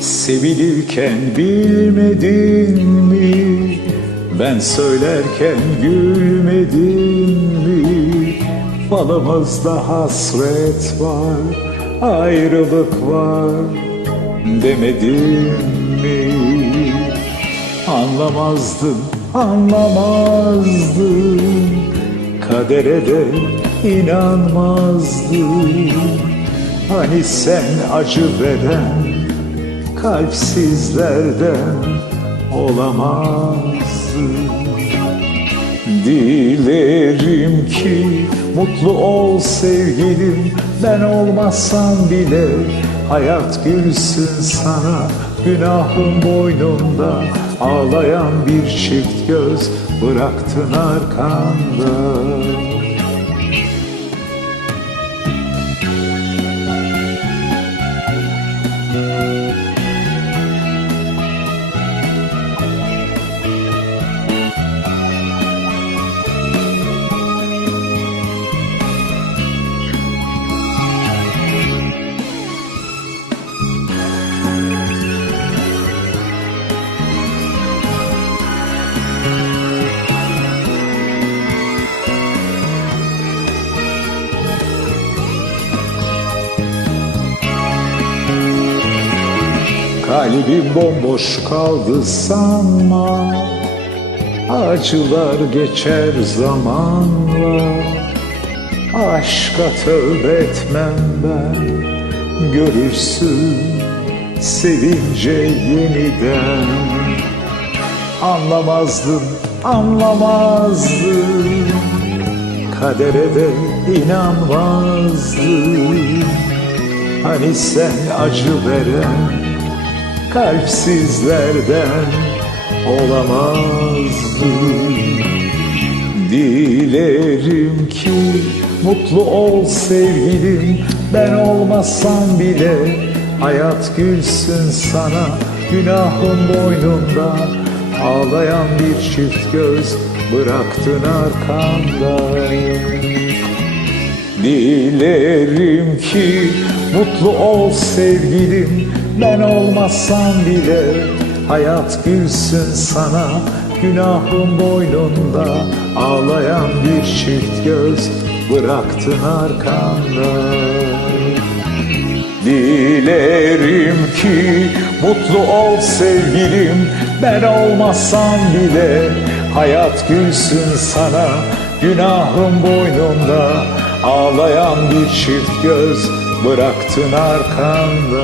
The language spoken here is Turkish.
Sevilirken bilmedin mi? Ben söylerken gülmedin mi? Falımızda hasret var, ayrılık var demedin mi? Anlamazdın, anlamazdın. Kadere de inanmazdın. Hani sen acı veren kalpsizlerden olamazdın. Dilerim ki mutlu ol sevgilim Ben olmazsam bile hayat gülsün sana. Günahın boynunda ağlayan bir çift göz Bıraktın arkanda Kalbim bomboş kaldı sanma. Acılar geçer zamanla. Aşka tövbe etmem ben. Görürsün sevince yeniden. Anlamazdın, anlamazdın Kadere de inanmazdın Hani sen acı veren kalpsizlerden olamazdın Dilerim ki mutlu ol sevgilim Ben olmasam bile hayat gülsün sana Günahın boynunda. Ağlayan bir çift göz Bıraktın arkanda Dilerim ki mutlu ol sevgilim Ben olmazsam bile hayat gülsün sana. Günahın boynunda ağlayan bir çift göz Bıraktın arkanda Dilerim ki mutlu ol sevgilim. Ben olmazsam bile hayat gülsün sana. Günahın boynunda ağlayan bir çift göz Bıraktın arkanda